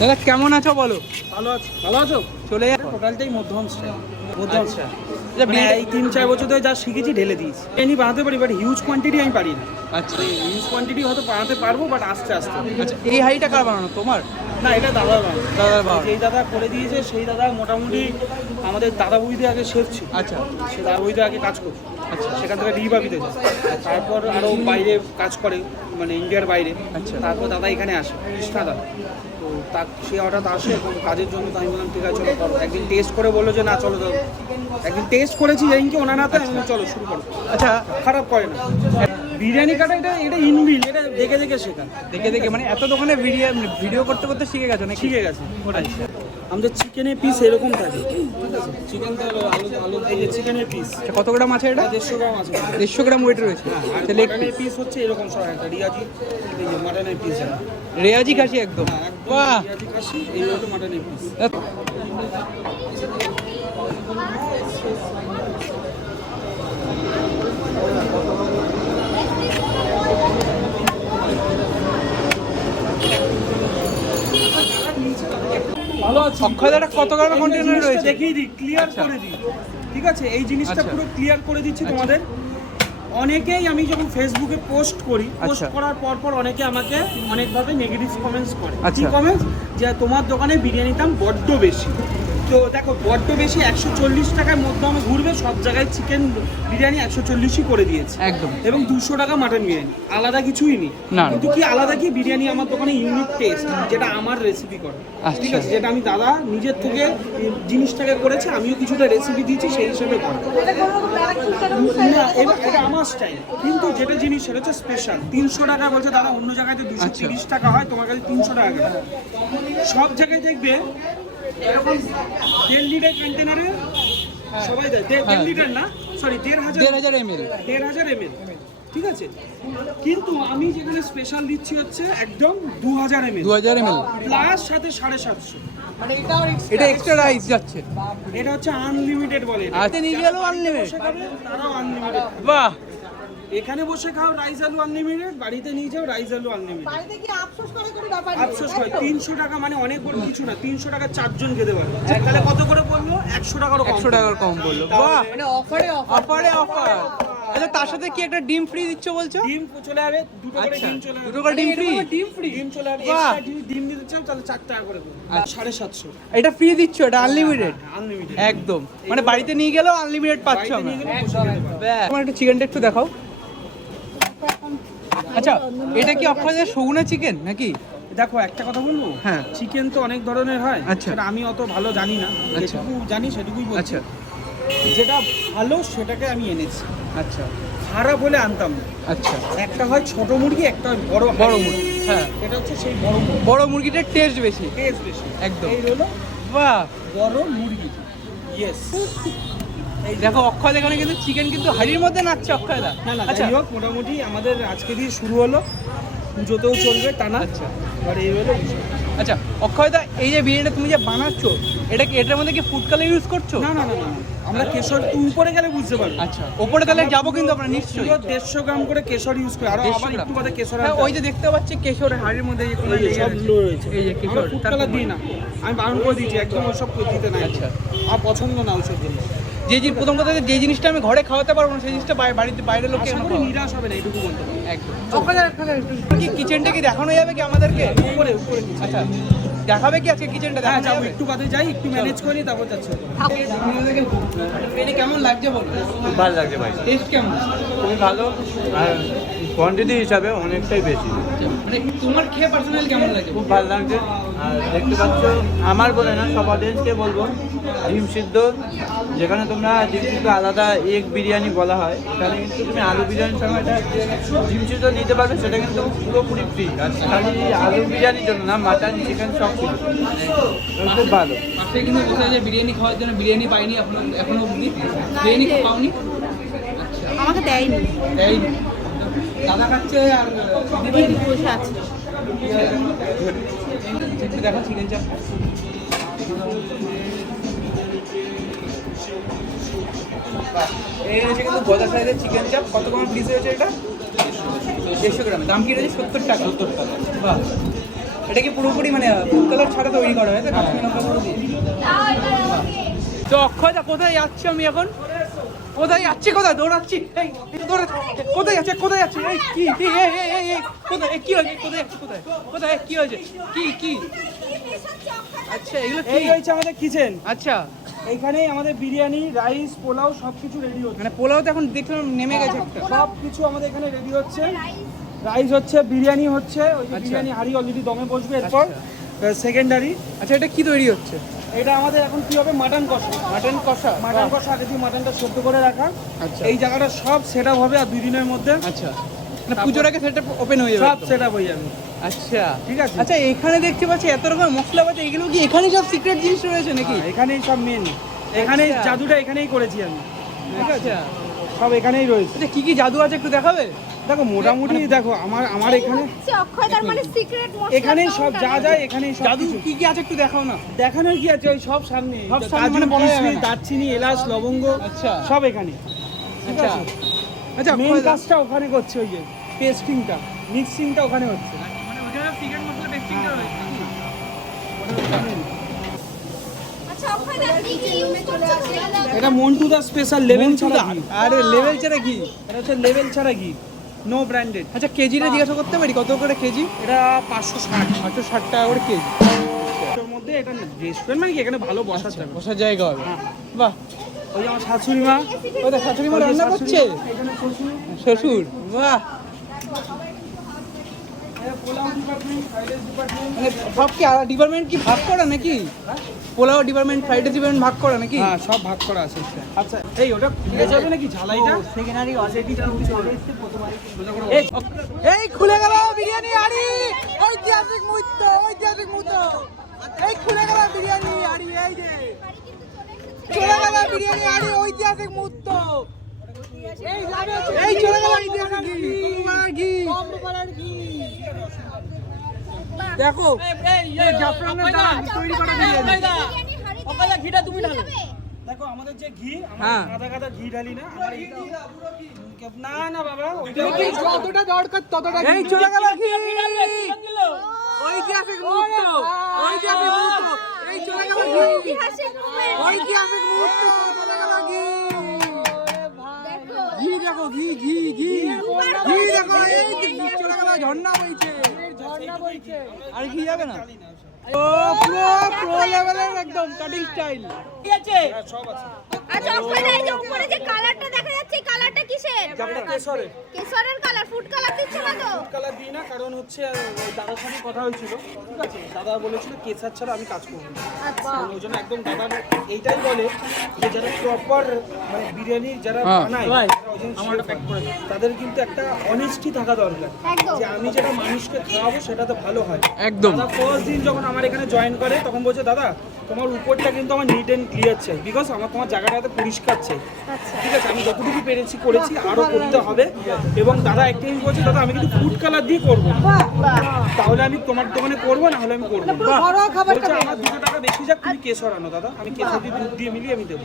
দাদা কেমন আছো বলো? ভালো আছো। ভালো আছো? চলে যা টোটালটাই মধ্যম মধ্যম আচ্ছা। আচ্ছা, মানে এই তিন চার বছর ধরে যা শিখেছি ঢেলে দিয়েছি। এমনি বানাতে পারি বাট হিউজ কোয়ান্টিটি আমি পারি না। আচ্ছা। হিউজ কোয়ান্টিটি হয়তো বানাতে পারব বাট আস্তে আস্তে। আচ্ছা এই হাইটা কার বানানো? তোমার? না এটা দাদা বানায় দাদার বাবা যেই দাদা করে দিয়েছে সেই দাদা মোটামুটি আমাদের দাদা বইতে আগে শেফ ছিল। আচ্ছা। সে দাদা বইতে আগে কাজ করতো। আচ্ছা। সেখান থেকে রিবাবিতে যায়। তারপর আরও বাইরে কাজ করে মানে ইন্ডিয়ার বাইরে। আচ্ছা। তারপর দাদা এখানে আসে কৃষ্ণা দাদা। তো সে হঠাৎ আসে এবং কাজের জন্য তো আমি বললাম ঠিক আছে চলো করো একদিন টেস্ট করে বলল যে না চলো দাদা একদিন টেস্ট করেছি জানি কি ওনার হাতে? আমি বললাম, চলো শুরু করো। আচ্ছা। খারাপ করে না। বিরিয়ানি কাটা এটা এটা ইনবিল এটা দেখে দেখে শেখা। দেখে দেখে মানে এত দোকানে ভিডিও ভিডিও করতে করতে শিখে গেছো নাকি? শিখে গেছে ওটাই। আমাদের চিকেনের পিস এরকম থাকে। চিকেন তো আলু আলু এই যে চিকেনের পিস আচ্ছা কত গ্রাম আছে এটা? দেড়শো গ্রাম আছে। দেড়শো গ্রাম ওয়েট রয়েছে। আচ্ছা লেগ মাটনের পিস হচ্ছে এরকম একটা রিয়াজি এই যে মাটনের পিস রেয়াজি খাসি একদম। বাহ। এই হলো মাটনের পিস অক্ষয়দাটা কত গ্রামের কন্টেনার রয়েছে। দেখিয়ে দিই ক্লিয়ার আচ্ছা। করে দিই। ঠিক আছে? এই জিনিসটা আচ্ছা। পুরো ক্লিয়ার করে দিচ্ছি তোমাদের। অনেকেই আমি যখন ফেসবুকে পোস্ট করি পোস্ট আচ্ছা। করার পর পর অনেকে আমাকে অনেকভাবে নেগেটিভ কমেন্টস করে কি আচ্ছা। কমেন্টস যে তোমার দোকানে বিরিয়ানির দাম বড্ড বেশি তো দেখো বড্ড বেশি একশো চল্লিশ টাকার মধ্যে আমি ঘুরবে সব জায়গায় চিকেন বিরিয়ানি একশো চল্লিশই করে দিয়েছে একদম এবং দুশো টাকা মাটন বিরিয়ানি আলাদা কিছুই নেই না। কিন্তু কি আলাদা কি বিরিয়ানি আমার দোকানে ইউনিক টেস্ট যেটা আমার রেসিপি করে আচ্ছা। ঠিক আছে যেটা আমি দাদা নিজের থেকে জিনিসটাকে করেছে আমিও কিছুটা রেসিপি দিয়েছি সেই হিসেবে করে না এটা আমার স্টাইল কিন্তু যেটা জিনিস সেটা হচ্ছে স্পেশাল তিনশো টাকা বলছে দাদা অন্য জায়গায় দুশো আচ্ছা। তিরিশ টাকা হয় তোমার কাছে তিনশো টাকা? সব জায়গায় দেখবে এরকম দেড় লিটার কন্টেনারে সবাই দেয়। দেড় হ্যাঁ। লিটার না? সরি দেড় হাজার দেড় হাজার এম এল দেড় হাজার এমএল ঠিক আছে? কিন্তু আমি যেখানে স্পেশাল দিচ্ছি হচ্ছে একদম দু হাজার এমএল দু হাজার এম এল প্লাস সাথে সাড়ে সাতশো। এটা এক্সট্রা রাইস যাচ্ছে। এটা হচ্ছে আনলিমিটেড বলে। আচ্ছা। নিয়ে গেলেও আনলিমিটেড তারাও আনলিমিটেড বাহ। এখানে বসে খাও রাইস আলু আনলিমিটেড বাড়িতে নিয়ে যাও রাইস আলু আনলিমিটেড বাড়িতে কি আফসোস করে করে ব্যাপার নেই, আফসোস করে তো? তিনশো টাকা মানে অনেক বড় কিছু না তিনশো টাকা চারজন খেতে পারবে। তাহলে কত করে একশো টাকারও কম। একশো টাকার কম বলল। বাহ! মানে অফারে অফারে অফার আচ্ছা তার সাথে কি একটা ডিম ফ্রি দিচ্ছ বলছো? ডিম চলে যাবে দুটো করে আচ্ছা ডিম চলে যাবে। দুটো করে ডিম ফ্রি ডিম ফ্রি ডিম চলে যাবে এক্সট্রা ডিম দিতে চাও তাহলে চার টাকা করে দেবো আচ্ছা। সাড়ে সাতশো। এটা ফ্রি দিচ্ছ? এটা আনলিমিটেড আনলিমিটেড একদম। মানে বাড়িতে নিয়ে গেলেও আনলিমিটেড পাচ্ছ আমরা। ব্যাস। তোমার একটু চিকেনটা একটু দেখাও। আচ্ছা এটা কি অক্ষয় সগুনা চিকেন নাকি? দেখো একটা কথা বলব? হ্যাঁ। চিকেন তো অনেক ধরনের হয় আচ্ছা। আমি অত ভালো জানি না আচ্ছা। যেটুকু জানি সেটুকুই বলছি। আচ্ছা। যেটা ভালো সেটাকে আমি এনেছি। আচ্ছা। খারাপ হলে আনতাম না। আচ্ছা। একটা হয় ছোট মুরগি একটা হয় বড় বড় মুরগি হ্যাঁ। এটা হচ্ছে সেই বড় মুরগি। বড় মুরগিটার টেস্ট বেশি। টেস্ট বেশি। একদম। এই হলো বাহ! বড় মুরগি। ইয়েস দেখো অক্ষয় এখানে কিন্তু চিকেন কিন্তু হাড়ির মধ্যে নাচছে অক্ষয়দা না না আচ্ছা। হোক মোটামুটি আমাদের আজকে দিয়ে শুরু হলো। পুজোতেও চলবে টানা আচ্ছা। আর এই হলো। আচ্ছা অক্ষয়দা এই যে বিরিয়ানিটা তুমি যে বানাচ্ছো এটা কি এটার মধ্যে কি ফুড কালার ইউজ করছ? না না না না না। আমরা কেশর উপরে গেলে বুঝতে পারব। আচ্ছা ওপরে তাহলে যাব কিন্তু আমরা নিশ্চয়ই। দেড়শো গ্রাম করে কেশর ইউজ করে। আরও 150 আবার একটু বাদে কেশর হ্যাঁ, ওই যে দেখতে পাচ্ছি কেশরের হাড়ির মধ্যে এই কোনো যে সব রয়েছে। এই যে কেশর ফুড কালার দিই না। আমি বারণ করে দিয়েছি একদম ওসব দিতে নাই। আচ্ছা। আমার পছন্দ না ওইসব জিনিস। যে জিনিস প্রথম কথা যে জিনিসটা আমি ঘরে খাওয়াতে পারব না সেই জিনিসটা বাই- বাড়িতে বাইরের লোককে আশা করি নিরাশ হবে না এইটুকু বলতে পারি একদম। কি কিচেনটা কি দেখানো যাবে কি আমাদেরকে? উপরে উপরে আচ্ছা দেখাবে কি আজকে কিচেনটা? দেখা যাব একটু বাদে যাই একটু ম্যানেজ করি তারপর যাচ্ছে। কেমন লাগছে বলো? ভালো লাগছে ভাই। টেস্ট কেমন? খুবই ভালো আর কোয়ান্টিটি হিসাবে অনেকটাই বেশি। মানে তোমার খেয়ে পার্সোনাল কেমন লাগছে খুব ভালো লাগছে। আর দেখতে পাচ্ছ আমার বলে না সব অডিয়েন্সকে বলব। ডিম সিদ্ধ যেখানে তোমরা ডিম সিদ্ধ আলাদা এগ বিরিয়ানি বলা হয় এখানে কিন্তু তুমি আলু বিরিয়ানির সঙ্গে একটা ডিম সিদ্ধ নিতে পারবে সেটা কিন্তু পুরোপুরি ফ্রি আর খালি আলু বিরিয়ানির জন্য না মাটন চিকেন সব কিছু। খুব ভালো। কিন্তু বসে আছে বিরিয়ানি খাওয়ার জন্য বিরিয়ানি পাইনি এখনও এখনও অবধি। বিরিয়ানি পাওনি? আমাকে দেয়নি। দেয়নি। দেখো চিকেন চাপ এই হচ্ছে কিন্তু গদা সাইজের চিকেন চাপ কত গ্রাম পিস হয়েছে এটা? দেড়শো গ্রাম। দাম কি রয়েছে? সত্তর টাকা। সত্তর টাকা। বাহ। এটা কি পুরোপুরি মানে ফুড কালার ছাড়া তৈরি করা হয় তাই হ্যাঁ। কাশ্মীরি লঙ্কা গুঁড়ো দিয়ে? তো অক্ষয়দা কোথায় যাচ্ছি আমি এখন? কোথায় যাচ্ছি কোথায় দৌড়াচ্ছি? এই দৌড়া কোথায় যাচ্ছে কোথায় যাচ্ছে? এই কি কি এই এই এই এই কোথায় কি হয়েছে কোথায় যাচ্ছে কোথায়? কোথায় কি হয়েছে? কি কি? আচ্ছা এগুলো কি? এই হয়েছে আমাদের কিচেন আচ্ছা। এইখানেই আমাদের বিরিয়ানি রাইস পোলাও সব কিছু রেডি হচ্ছে। মানে পোলাও তো এখন দেখলাম নেমে গেছে একটা। সব কিছু আমাদের এখানে রেডি হচ্ছে। রাইস হচ্ছে বিরিয়ানি হচ্ছে ওই যে আচ্ছা। বিরিয়ানি হাড়ি অলরেডি দমে বসবে এরপর সেকেন্ডারি আচ্ছা এটা কি তৈরি হচ্ছে? এটা আমাদের এখন কি হবে? মাটন কষা। মাটন কষা? মাটন কষা আগে দিয়ে মাটনটা সেদ্ধ করে রাখা। আচ্ছা। এই জায়গাটা সব সেট হবে আর দুই দিনের মধ্যে। আচ্ছা। মানে পুজোর আগে সেটা ওপেন হয়ে যাবে সব। সেট হয়ে যাবে। আচ্ছা। ঠিক আছে? আচ্ছা এখানে দেখতে পাচ্ছি এত রকম মশলাপাতি এগুলো কি এখানে সব সিক্রেট জিনিস রয়েছে নাকি? হ্যাঁ, এখানেই সব মেন এখানেই আচ্ছা। জাদুটা এখানেই করেছি আমি। ঠিক আছে? আচ্ছা। সব এখানেই রয়েছে। আচ্ছা কি কি জাদু আছে একটু দেখাবে? দেখো মোটামুটি দেখো আমার আমার এখানে সে অক্ষয় তার মানে সিক্রেট মশলা এখানেই সব যা যায় এখানেই সব জাদু কি কি আছে একটু দেখাও না। দেখানোর কি আছে? ওই সব সামনে সব সামনে মানে। দারচিনি এলাচ লবঙ্গ আচ্ছা। সব এখানে। আচ্ছা। আচ্ছা মেন কাজটা ওখানে করছে ওই যে পেস্টিংটা মিক্সিংটা ওখানে হচ্ছে। মানে আচ্ছা কি কি এটা মন্টু দা স্পেশাল লেভেল ছাড়া আরে লেভেল ছাড়া কি? এটা হচ্ছে লেভেল ছাড়া ঘি। নো ব্র্যান্ডেড আচ্ছা কেজিটা জিজ্ঞাসা করতে পারি? কত করে কেজি? এটা পাঁচশো ষাট। পাঁচশো ষাট টাকা করে কেজি। এর মধ্যে এটা রেস্টুরেন্ট মানে কি? এখানে ভালো বসার জায়গা। বসার জায়গা হবে। হ্যাঁ। বাহ। ওই আমার শাশুড়ি মা। ও দেখ শাশুড়ি মা রান্না করছে? শ্বশুর বাহ এটা pulao department fried rice department মানে সব কি ডিপার্টমেন্ট কি ভাগ করা নাকি? Pulao department fried rice department ভাগ করা নাকি? হ্যাঁ সব ভাগ করা আছে আচ্ছা এই ওটা খুলে যাবে নাকি ঝালাইটা? সেকেন্ডারি এই এই খুলে গেল বিরিয়ানি হাড়ি ঐতিহাসিক মুহূর্ত ঐতিহাসিক মুহূর্ত। এই খুলে গেল বিরিয়ানি হাড়ি এই যে। চলে গেল বিরিয়ানি হাড়ি ঐতিহাসিক মুহূর্ত। এই চলে গেল দেখো এই জাফরানের দাম তৈরি করা বিরিয়ানি দেখো আমাদের যে ঘি হ্যাঁ। আমরা গাদা গাদা ঘি ঢালি না আমার এইটা না না বাবা কি যতটা দরকার ততটা এই চলে গেল ঘি। ঐতিহাসিক মুহূর্ত। ঐতিহাসিক মুহূর্ত। এই চলে গেল ঘি। ঐতিহাসিক মুহূর্ত। দেখো ঘি ঘি ঘি। ঘি দেখো ঝর্ণা বইছে। ঝর্ণা বইছে। আর ঘি যাবে না? ও পুরো প্রো লেভেলের একদম কাটিং স্টাইল হ্যাঁ, সব আছে। আচ্ছা ওখানে এই যে উপরে যে কালারটা দেখা যাচ্ছে কালারটা কিসের? কেশরের কেশরে কেশরের। কালার ফুড কালার দিচ্ছে কালার দিই না কারণ হচ্ছে দাদার সাথে কথা হয়েছিল। ঠিক আছে? দাদা বলেছিল কেসার ছাড়া আমি কাজ করব আচ্ছা। ওই জন্য একদম দাদা এইটাই বলে যে যারা প্রপার মানে বিরিয়ানি যারা হ্যাঁ, বানায় তাদের কিন্তু একটা অনেস্টি থাকা দরকার। যে আমি যেটা মানুষকে খাওয়াবো সেটা তো ভালো হয়। একদম। দাদা ফার্স্ট দিন যখন আমার এখানে জয়েন করে তখন বলছে দাদা তোমার উপরটা কিন্তু আমার নিট অ্যান্ড ক্লিয়ার চাই বিকজ আমার তোমার জায়গাটা এত পরিষ্কার চাই। ঠিক আছে? আমি যতটুকু পেরেছি করেছি আরও করতে হবে। এবং দাদা একটা জিনিস বলছে দাদা আমি কিন্তু ফুড কালার দিয়ে করব। তাহলে আমি তোমার দোকানে করব না। হলে আমি করব আমার দুশো টাকা বেশি যাক তুমি কেশর আনো দাদা। আমি কেশর দিয়ে দুধ দিয়ে মিলিয়ে আমি দেবো।